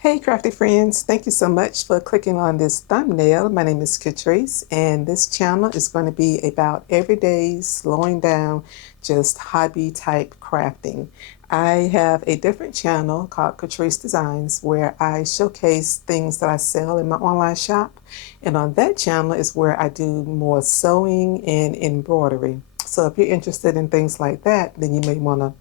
Hey crafty friends, thank you so much for clicking on this thumbnail. My name is Catrice and this channel is going to be about everyday slowing down, just hobby type crafting. I have a different channel called Catrice Designs where I showcase things that I sell in my online shop, and on that channel is where I do more sewing and embroidery. So if you're interested in things like that, then you may want to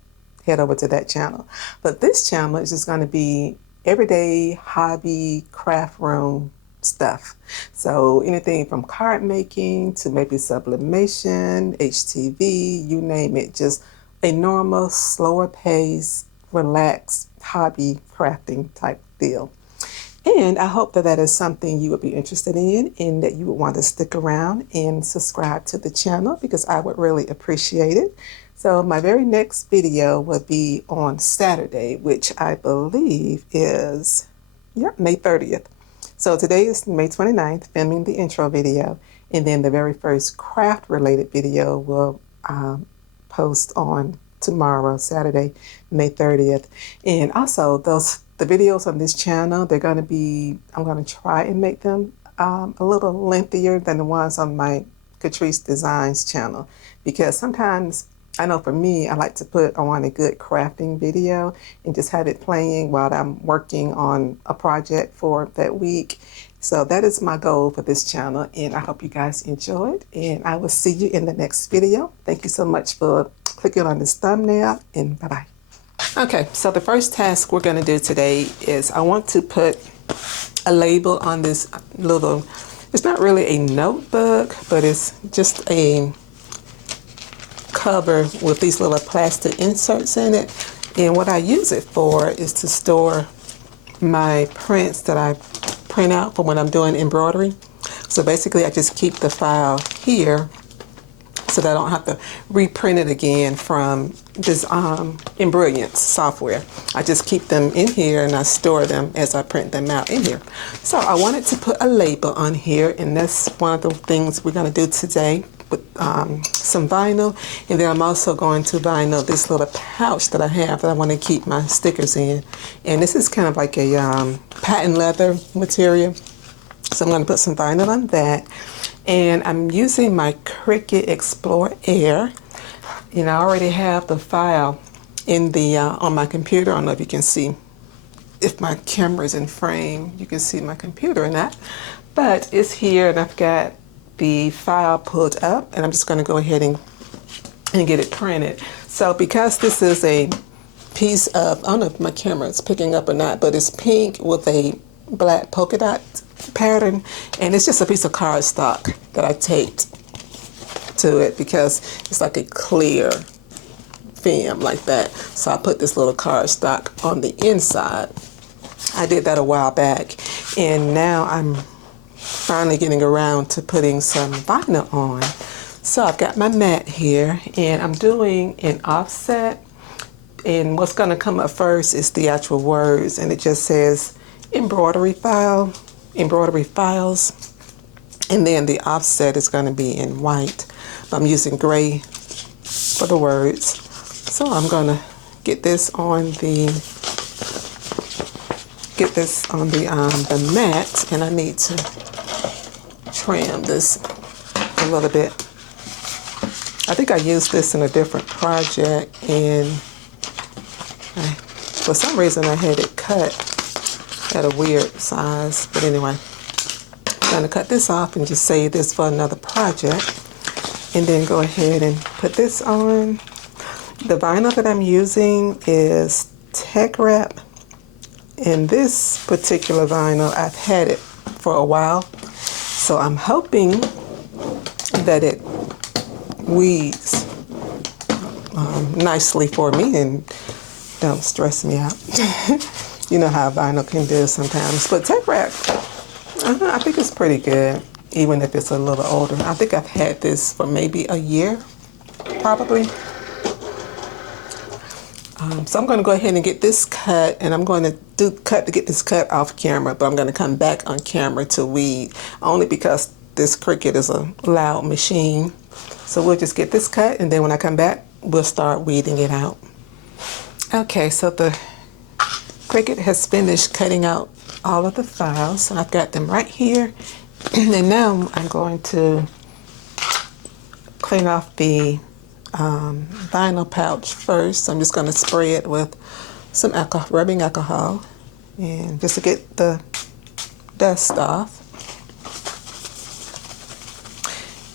head over to that channel. But this channel is just going to be everyday hobby craft room stuff. So anything from card making to maybe sublimation, HTV, you name it, just a normal, slower pace, relaxed hobby crafting type deal. And I hope that that is something you would be interested in and that you would want to stick around and subscribe to the channel because I would really appreciate it. So my very next video will be on Saturday, which I believe is, May 30th. So today is May 29th, filming the intro video, and then the very first craft related video will post on tomorrow, Saturday, May 30th. And also the videos on this channel, they're going to be, I'm going to try and make them a little lengthier than the ones on my Catrice Designs channel, because sometimes I know for me, I like to put on a good crafting video and just have it playing while I'm working on a project for that week. So that is my goal for this channel, and I hope you guys enjoy it, and I will see you in the next video. Thank you so much for clicking on this thumbnail, and bye-bye. Okay, so the first task we're going to do today is I want to put a label on this little, it's not really a notebook, but it's just a cover with these little plastic inserts in it. And what I use it for is to store my prints that I print out for when I'm doing embroidery. So basically I just keep the file here so that I don't have to reprint it again from this Embroidery software. I just keep them in here and I store them as I print them out in here. So I wanted to put a label on here, and that's one of the things we're going to do today with some vinyl. And then I'm also going to vinyl this little pouch that I have that I want to keep my stickers in. And this is kind of like a patent leather material. So I'm going to put some vinyl on that. And I'm using my Cricut Explore Air. You know, I already have the file in the on my computer. I don't know if you can see, if my camera is in frame, you can see my computer or not. But it's here, and I've got the file pulled up, and I'm just going to go ahead and get it printed. So because this is a piece of, I don't know if my camera is picking up or not, but it's pink with a black polka dot pattern, and it's just a piece of cardstock that I taped to it because it's like a clear film like that. So I put this little cardstock on the inside. I did that a while back, and now I'm finally getting around to putting some vinyl on. So I've got my mat here, and I'm doing an offset, and what's going to come up first is the actual words, and it just says embroidery files, and then the offset is going to be in white. I'm using gray for the words. So I'm going to get this on the the mat, and I need to trim this a little bit. I think I used this in a different project, and for some reason I had it cut at a weird size. But anyway, I'm going to cut this off and just save this for another project, and then go ahead and put this on. The vinyl that I'm using is Teckwrap, and this particular vinyl, I've had it for a while. So I'm hoping that it weeds nicely for me and don't stress me out. You know how vinyl can do sometimes. But Teckwrap, I think it's pretty good, even if it's a little older. I think I've had this for maybe a year, probably. So I'm going to go ahead and get this cut, and I'm going to get this cut off camera, but I'm going to come back on camera to weed, only because this Cricut is a loud machine. So we'll just get this cut, and then when I come back, we'll start weeding it out. Okay, so the Cricut has finished cutting out all of the files, and I've got them right here. And now I'm going to clean off the vinyl pouch first. I'm just going to spray it with some alcohol, rubbing alcohol, and just to get the dust off.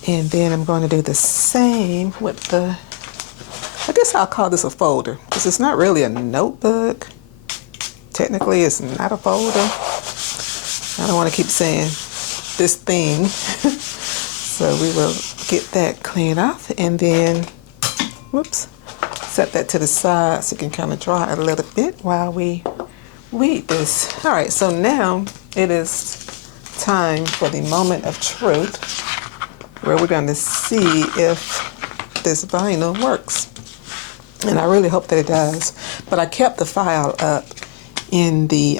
And then I'm going to do the same with the, I guess I'll call this a folder, because it's not really a notebook. Technically, it's not a folder. I don't want to keep saying this thing. So we will get that cleaned off, and then, whoops, set that to the side so you can kind of dry it a little bit while we weed this. All right, so now it is time for the moment of truth, where we're going to see if this vinyl works. And I really hope that it does. But I kept the file up in the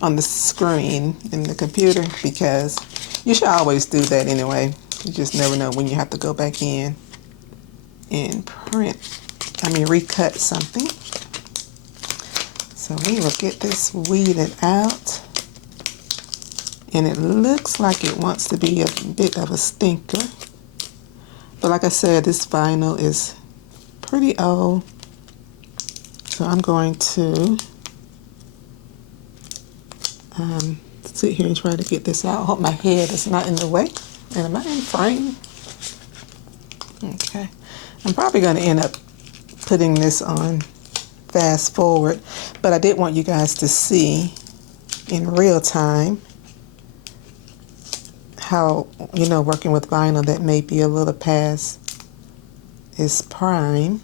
on the screen in the computer, because you should always do that anyway. You just never know when you have to go back in and recut something. So we will get this weeded out. And it looks like it wants to be a bit of a stinker. But like I said, this vinyl is pretty old. So I'm going to sit here and try to get this out. I hope my head is not in the way. And am I in frame? Okay. I'm probably going to end up putting this on fast forward, but I did want you guys to see in real time how, you know, working with vinyl that may be a little past its prime,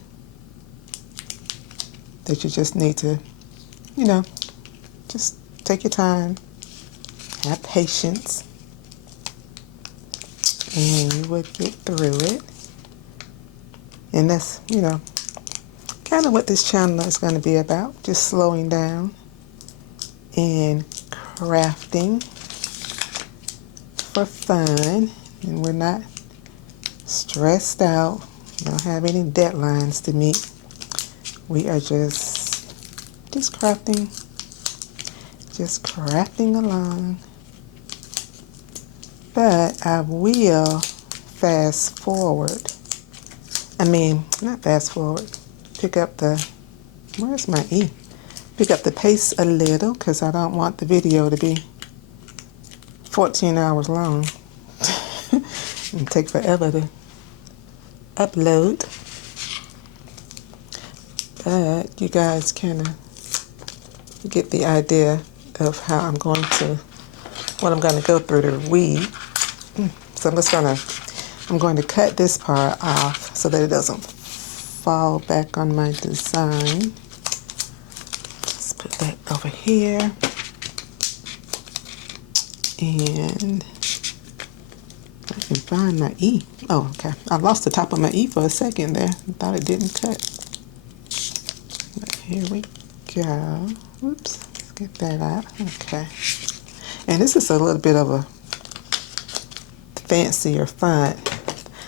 that you just need to, you know, just take your time, have patience, and you will get through it. And that's, you know, kind of what this channel is going to be about, just slowing down and crafting for fun. And we're not stressed out, don't have any deadlines to meet. We are just crafting along. But I will fast forward. Not fast forward. Pick up the, where's my E? Pick up the pace a little, because I don't want the video to be 14 hours long and take forever to upload. But you guys kind of get the idea of how I'm going to go through to weed. So I'm going to cut this part off so that it doesn't fall back on my design. Let's put that over here. And I can find my E. Oh, okay. I lost the top of my E for a second there. I thought it didn't cut. But here we go. Oops. Let's get that out. Okay. And this is a little bit of a fancier font.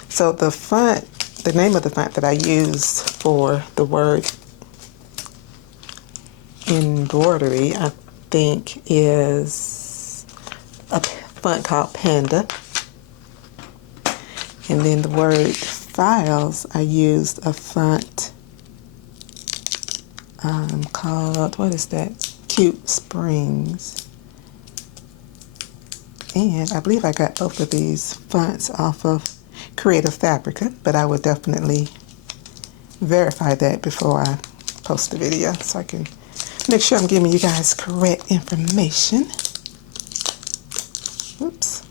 So the font, the name of the font that I used for the word embroidery, I think is a font called Panda. And then the word files, I used a font called, what is that? Cute Springs. And I believe I got both of these fonts off of Creative Fabrica, but I would definitely verify that before I post the video so I can make sure I'm giving you guys correct information. Oops.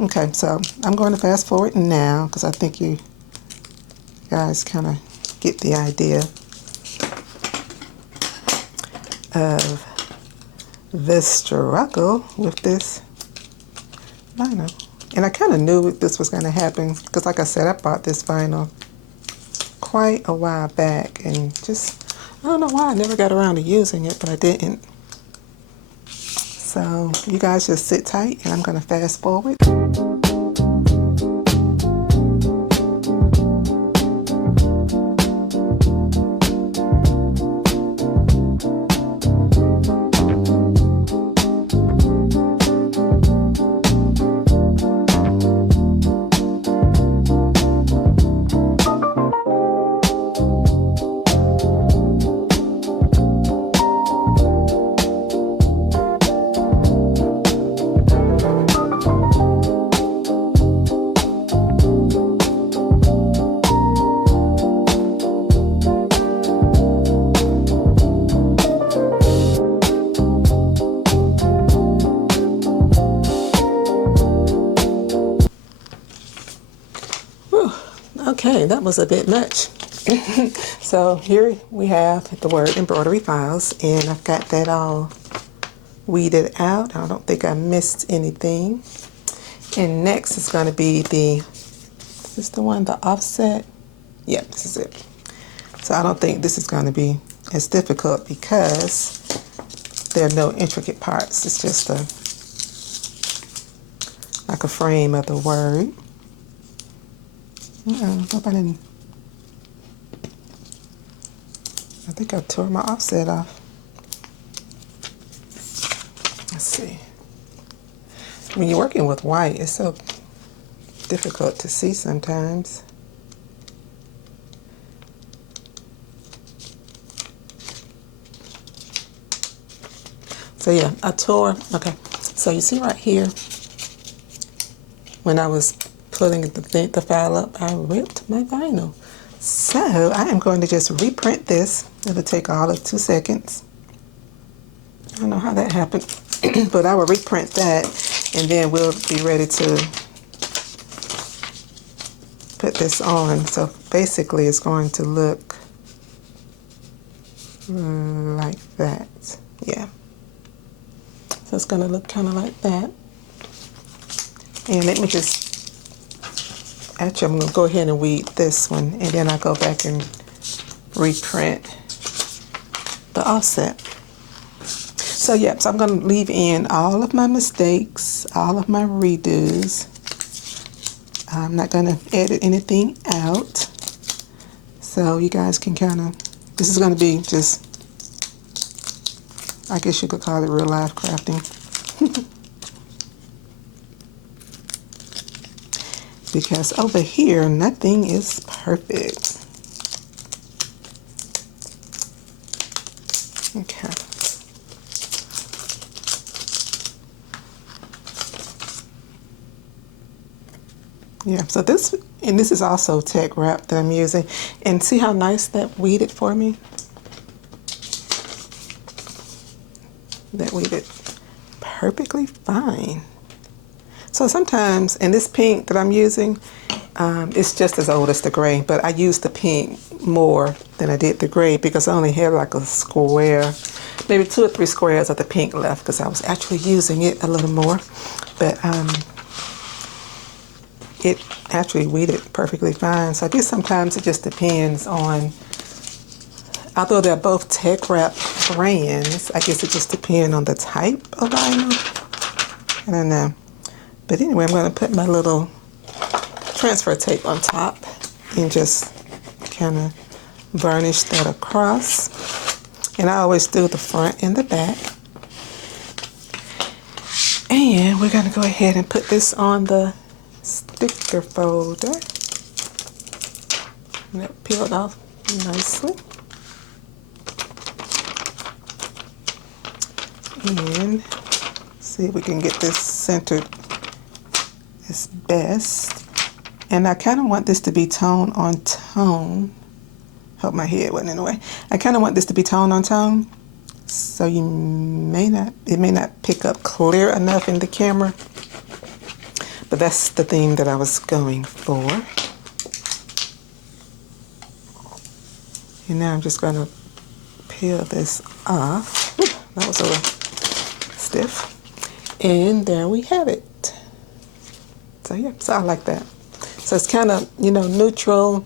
Okay, so I'm going to fast forward now because I think you guys kind of get the idea of the struggle with this vinyl. And I kind of knew this was going to happen because, like I said, I bought this vinyl quite a while back and just, I don't know why I never got around to using it, but I didn't. So you guys just sit tight and I'm going to fast forward. Okay, that was a bit much. So here we have the word embroidery files, and I've got that all weeded out. I don't think I missed anything. And next is going to be is this the one, the offset? Yep, this is it. So I don't think this is going to be as difficult because there are no intricate parts. It's just like a frame of the word. Hope I didn't. I think I tore my offset off. Let's see. When you're working with white, it's so difficult to see sometimes. So yeah, I tore. Okay, so you see right here, when I was putting the file up, I ripped my vinyl. So I am going to just reprint this. It'll take all of 2 seconds. I don't know how that happened, but I will reprint that, and then we'll be ready to put this on. So basically it's going to look like that. Yeah. So it's going to look kind of like that. And let me just, actually I'm going to go ahead and weed this one, and then I'll go back and reprint the offset. So yeah, so I'm going to leave in all of my mistakes, all of my redos. I'm not going to edit anything out. So you guys can kind of, this is going to be just, I guess you could call it real life crafting. Because over here, nothing is perfect. Okay. Yeah, so this is also Teckwrap that I'm using. And see how nice that weeded for me? That weeded perfectly fine. So sometimes, and this pink that I'm using, it's just as old as the gray, but I used the pink more than I did the gray because I only had like a square, maybe 2 or 3 squares of the pink left because I was actually using it a little more. But it actually weeded perfectly fine. So I guess sometimes it just depends on, although they're both Teckwrap brands, I guess it just depends on the type of vinyl. I don't know. But anyway, I'm going to put my little transfer tape on top and just kind of burnish that across. And I always do the front and the back. And we're going to go ahead and put this on the sticker folder. And that peeled off nicely. And see if we can get this centered as best. And I kind of want this to be tone on tone. Hope my head wasn't in the way. I kind of want this to be tone on tone. So it may not pick up clear enough in the camera. But that's the theme that I was going for. And now I'm just going to peel this off. That was a little stiff. And there we have it. So yeah, so I like that. So it's kind of, you know, neutral,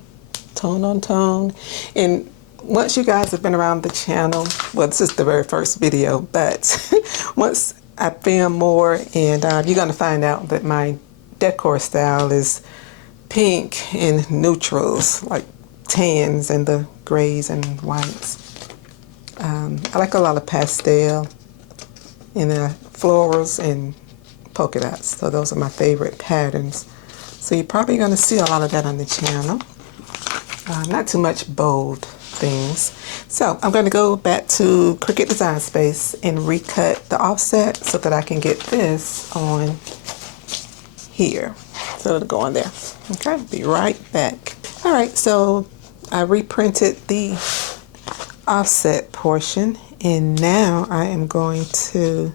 tone on tone. And once you guys have been around the channel, well, this is the very first video, but once I film more, and you're going to find out that my decor style is pink and neutrals, like tans and the grays and whites. I like a lot of pastel and florals and polka dots. So those are my favorite patterns. So you're probably going to see a lot of that on the channel. Not too much bold things. So I'm going to go back to Cricut Design Space and recut the offset so that I can get this on here. So it'll go on there. Okay, be right back. All right, so I reprinted the offset portion, and now I am going to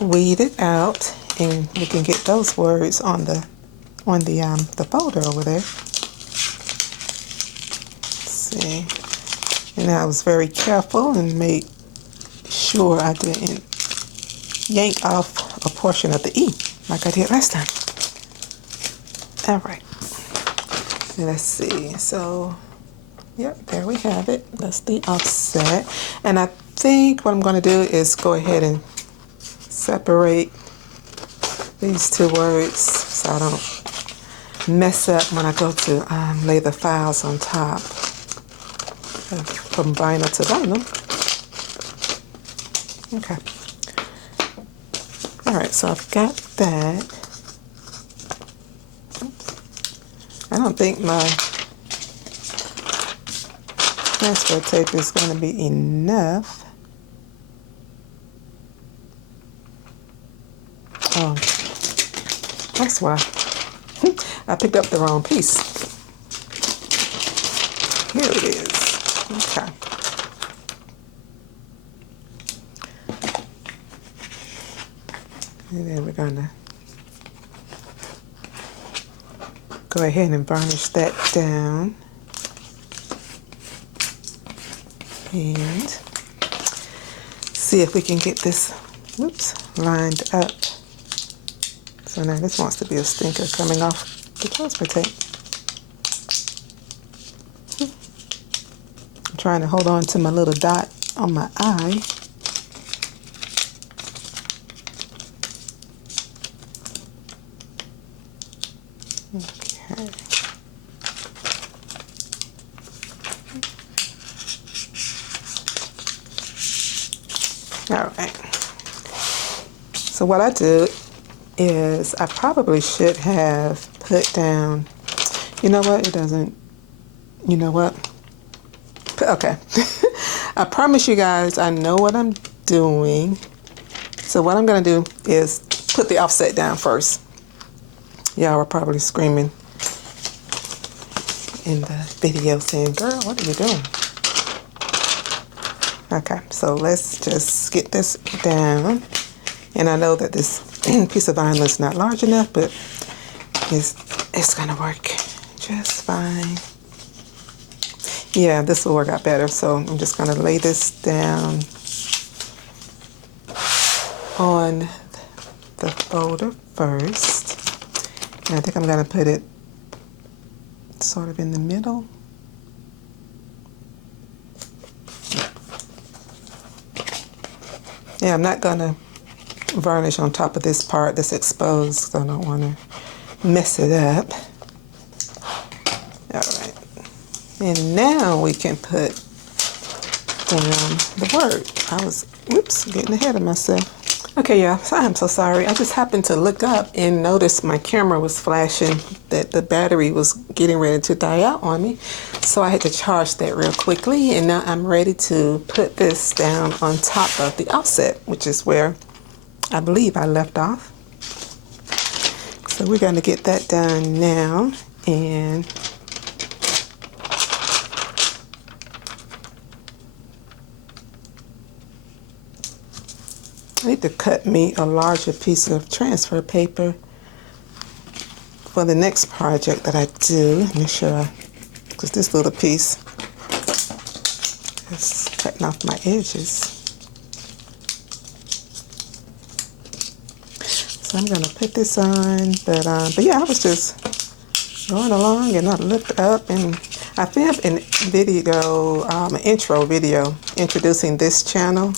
weed it out, and we can get those words on the folder over there. see. And I was very careful and made sure I didn't yank off a portion of the E like I did last time. All right. Let's see. So, yep, there we have it. That's the offset. And I think what I'm going to do is go ahead and separate these two words so I don't mess up when I go to lay the files on top from vinyl to vinyl. Okay. All right, so I've got that. Oops. I don't think my transfer tape is going to be enough. Oh, that's why. I picked up the wrong piece. Here it is. Okay. And then we're gonna go ahead and varnish that down. And see if we can get this, whoops, lined up. So now this wants to be a stinker coming off the transfer tape. I'm trying to hold on to my little dot on my eye. Okay. All right. So what I do is I probably should have put down, you know what, it doesn't, you know what, okay. I promise you guys I know what I'm doing. So what I'm gonna do is put the offset down first. Y'all were probably screaming in the video saying, girl, what are you doing? Okay, so let's just get this down. And I know that this piece of vinyl is not large enough, but it's gonna work just fine. Yeah, this will work out better. So I'm just gonna lay this down on the folder first. And I think I'm gonna put it sort of in the middle. Yeah, I'm not gonna varnish on top of this part that's exposed, so I don't want to mess it up. All right, and now we can put down the word. I was, whoops, getting ahead of myself. Okay, yeah, I'm so sorry. I just happened to look up and notice my camera was flashing that the battery was getting ready to die out on me. So I had to charge that real quickly, and now I'm ready to put this down on top of the offset, which is where I believe I left off. So we're going to get that done now, and I need to cut me a larger piece of transfer paper for the next project that I do. Make sure, because this little piece is cutting off my edges. So I'm gonna put this on, but yeah, I was just going along and I looked up and I filmed a video, an intro video introducing this channel.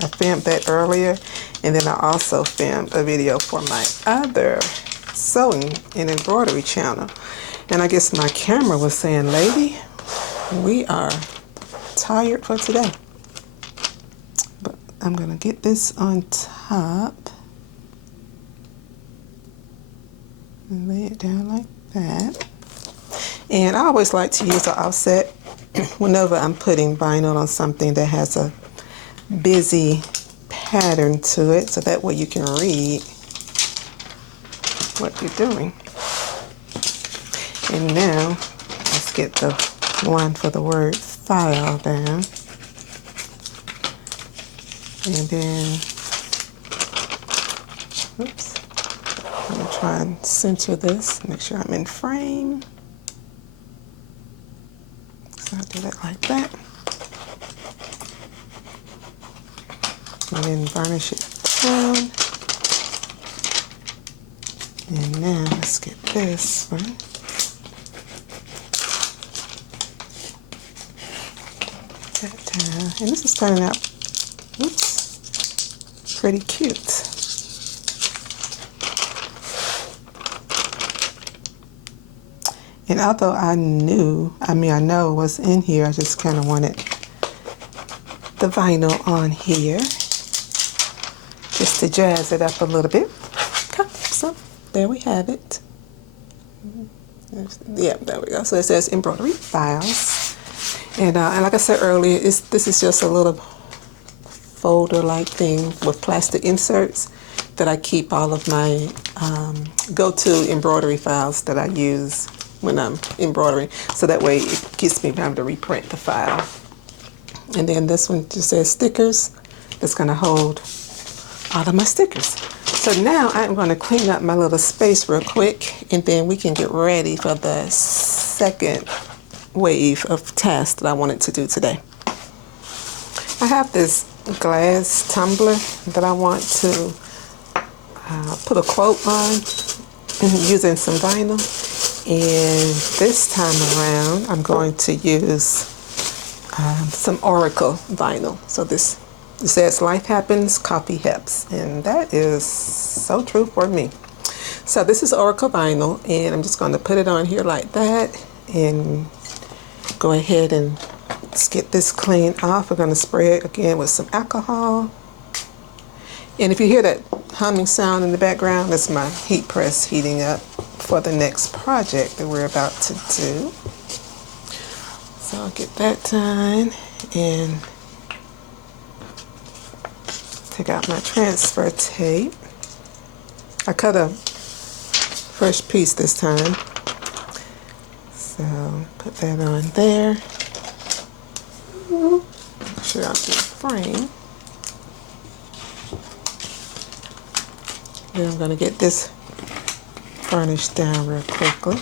I filmed that earlier, and then I also filmed a video for my other sewing and embroidery channel. And I guess my camera was saying, lady, we are tired for today. But I'm gonna get this on top and lay it down like that. And I always like to use an offset whenever I'm putting vinyl on something that has a busy pattern to it, so that way you can read what you're doing. And now let's get the one for the word file down, and then oops, I'm gonna try and center this, make sure I'm in frame. So I'll do that like that. And then varnish it down. And now let's get this one. That down. And this is turning out, oops, pretty cute. And although I know what's in here, I just kind of wanted the vinyl on here just to jazz it up a little bit. Okay, so there we have it. Yeah, there we go. So it says embroidery files. And like I said earlier, this is just a little folder-like thing with plastic inserts that I keep all of my go-to embroidery files that I use when I'm embroidering, so that way it gives me time to reprint the file. And then this one just says stickers. That's going to hold all of my stickers. So now I'm going to clean up my little space real quick, and then we can get ready for the second wave of tasks that I wanted to do today. I have this glass tumbler that I want to put a quote on using some vinyl. And this time around, I'm going to use some Oracle vinyl. So this says life happens, coffee helps. And that is so true for me. So this is Oracle vinyl, and I'm just going to put it on here like that and go ahead and just get this cleaned off. We're going to spray it again with some alcohol. And if you hear that humming sound in the background, that's my heat press heating up for the next project that we're about to do. So I'll get that done and take out my transfer tape. I cut a fresh piece this time. So put that on there. Make sure I'll do the frame. Then I'm going to get this varnished down real quickly.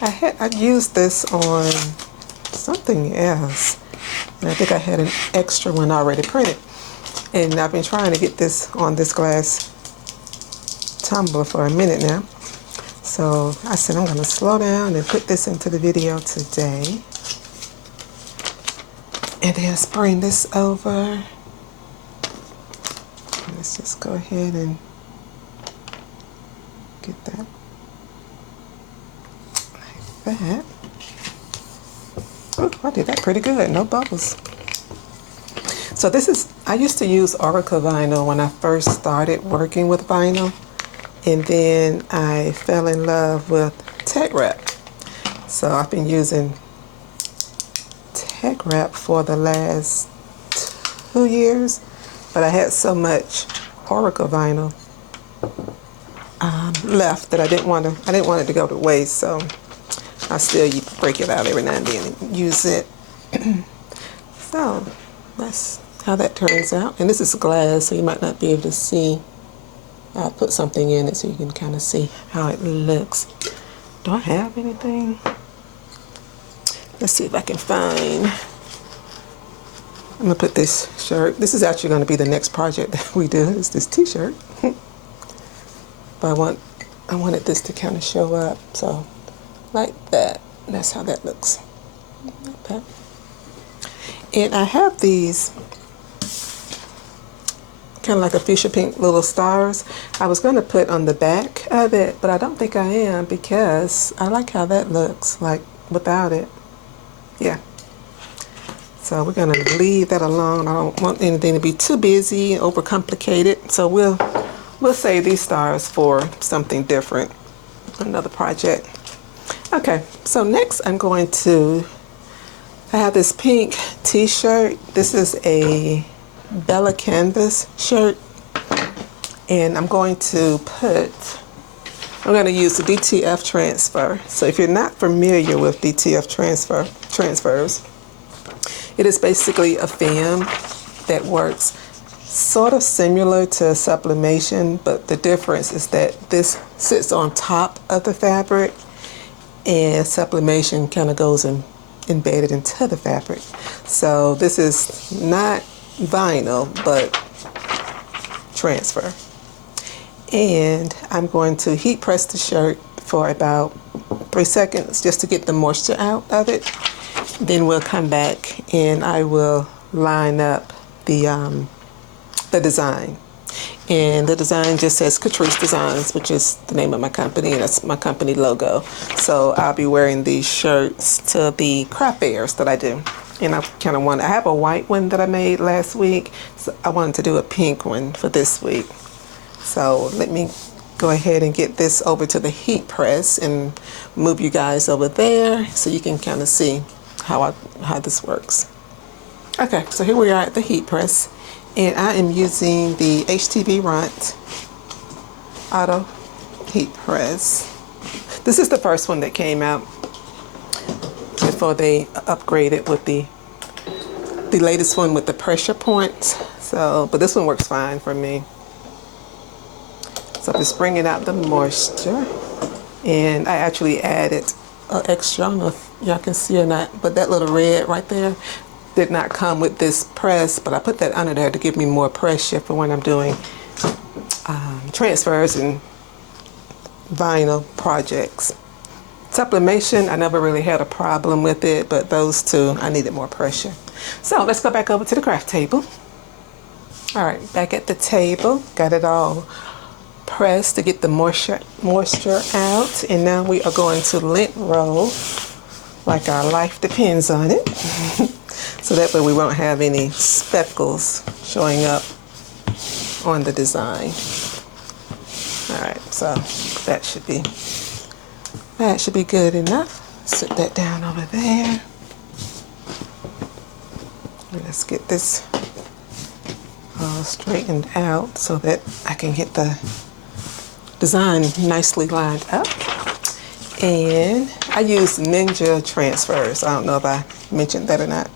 I used this on something else, and I think I had an extra one already printed. And I've been trying to get this on this glass tumbler for a minute now. So I said I'm going to slow down and put this into the video today. And then spraying this over. Let's just go ahead and get that like that. Oh, I did that pretty good. No bubbles. So this is, I used to use Oracle vinyl when I first started working with vinyl. And then I fell in love with Teckwrap. So I've been using Teckwrap for the last 2 years. But I had so much Oracle vinyl left that I didn't want it to go to waste. So I still break it out every now and then and use it. So that's how that turns out. And this is glass, so you might not be able to see. I'll put something in it so you can kind of see how it looks. Do I have anything? Let's see if I can find. I'm going to put this shirt. This is actually going to be the next project that we do. It's this t-shirt. But I wanted this to kind of show up. So like that. That's how that looks. Okay. And I have these kind of like a fuchsia pink little stars. I was going to put on the back of it, but I don't think I am because I like how that looks like without it. Yeah. So we're going to leave that alone. I don't want anything to be too busy and overcomplicated. So we'll save these stars for something different, another project. Okay, so next I have this pink t-shirt. This is a Bella Canvas shirt. And I'm going to use the DTF transfer. So if you're not familiar with DTF transfers, it is basically a film that works sort of similar to sublimation, but the difference is that this sits on top of the fabric and sublimation kind of goes embedded into the fabric. So this is not vinyl, but transfer. And I'm going to heat press the shirt for about 3 seconds just to get the moisture out of it. Then we'll come back and I will line up the design. And the design just says Catrice Designs, which is the name of my company, and that's my company logo. So I'll be wearing these shirts to the craft fairs that I do. And I kind of I have a white one that I made last week, so I wanted to do a pink one for this week. So let me go ahead and get this over to the heat press and move you guys over there so you can kind of see how this works. Okay, so here we are at the heat press. And I am using the HTVRont auto heat press. This is the first one that came out before they upgraded with the latest one with the pressure points. So, but this one works fine for me. So just bringing out the moisture, and I actually added an extra. I don't know if y'all can see or not, but that little red right there did not come with this press, but I put that under there to give me more pressure for when I'm doing transfers and vinyl projects. Sublimation, I never really had a problem with it, but those two, I needed more pressure. So let's go back over to the craft table. All right, back at the table, got it all pressed to get the moisture out, and now we are going to lint roll like our life depends on it. So that way we won't have any speckles showing up on the design. All right, so that should be good enough. Sit that down over there. Let's get this all straightened out so that I can get the design nicely lined up. And I use Ninja transfers. I don't know if I mentioned that or not.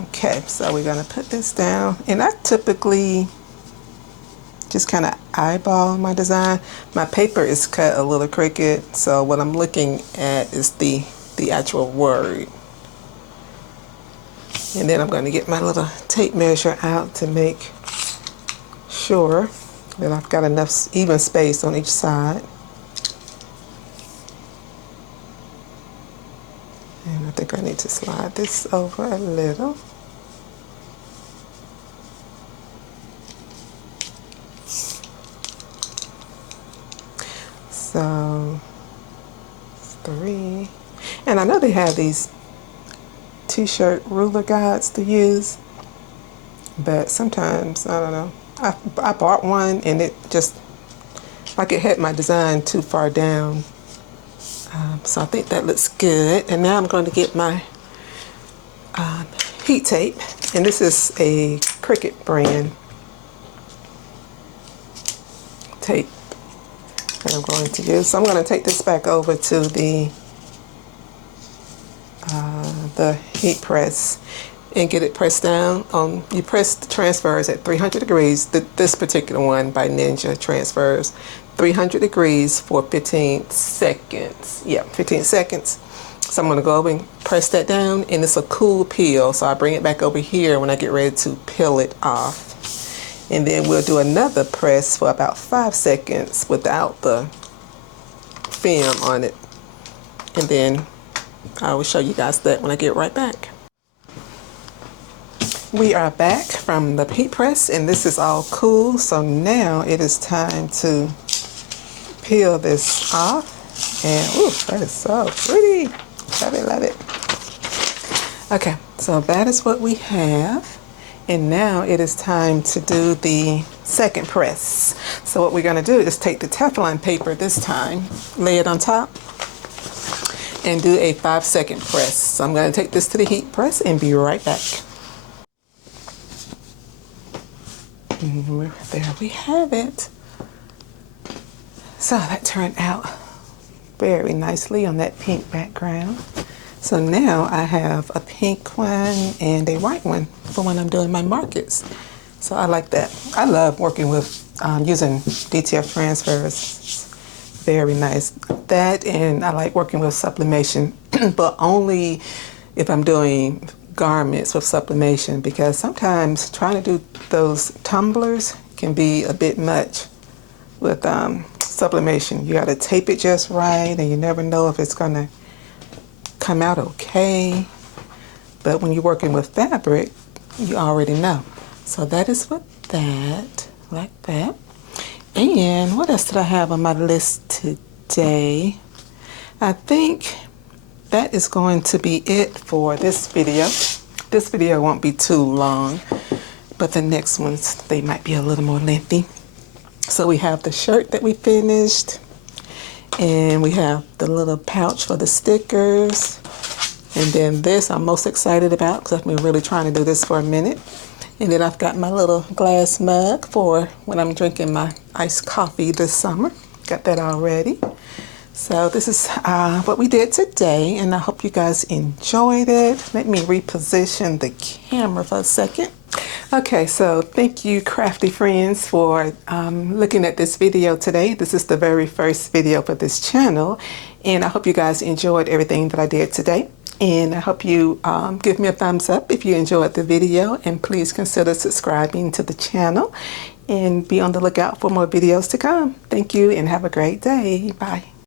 Okay, so we're gonna put this down, and I typically just kind of eyeball my design. My paper is cut a little crooked, so what I'm looking at is the actual word. And then I'm going to get my little tape measure out to make sure that I've got enough even space on each side. And I think I need to slide this over a little. So, 3. And I know they have these t-shirt ruler guides to use, but sometimes, I don't know, I bought one and it just, like it had my design too far down. So I think that looks good. And now I'm going to get my heat tape, and this is a Cricut brand tape that I'm going to use. So I'm going to take this back over to the heat press and get it pressed down. You press the transfers at 300 degrees. This particular one by Ninja transfers 300 degrees for 15 seconds. Yeah, 15 seconds. So I'm going to go over and press that down, and it's a cool peel. So I bring it back over here when I get ready to peel it off. And then we'll do another press for about 5 seconds without the film on it. And then I will show you guys that when I get right back. We are back from the heat press, and this is all cool. So now it is time to peel this off. And ooh, that is so pretty. Love it, love it. Okay, so that is what we have. And now it is time to do the second press. So what we're going to do is take the Teflon paper this time, lay it on top, and do a 5-second press. So I'm going to take this to the heat press and be right back. And there we have it. So that turned out very nicely on that pink background. So now I have a pink one and a white one for when I'm doing my markets. So I like that. I love working with using DTF transfers very nice. That, and I like working with sublimation, but only if I'm doing garments with sublimation, because sometimes trying to do those tumblers can be a bit much with sublimation. You got to tape it just right, and you never know if it's going to come out okay. But when you're working with fabric, you already know. So that is what that, like that. And what else did I have on my list today? I think that is going to be it for this video. This video won't be too long, but the next ones, they might be a little more lengthy. So we have the shirt that we finished, and we have the little pouch for the stickers. And then this I'm most excited about because I've been really trying to do this for a minute. And then I've got my little glass mug for when I'm drinking my iced coffee this summer. Got that already. So this is what we did today, and I hope you guys enjoyed it. Let me reposition the camera for a second. Okay, so thank you, crafty friends, for looking at this video today. This is the very first video for this channel, and I hope you guys enjoyed everything that I did today. And I hope you give me a thumbs up if you enjoyed the video, and please consider subscribing to the channel and be on the lookout for more videos to come. Thank you and have a great day. Bye.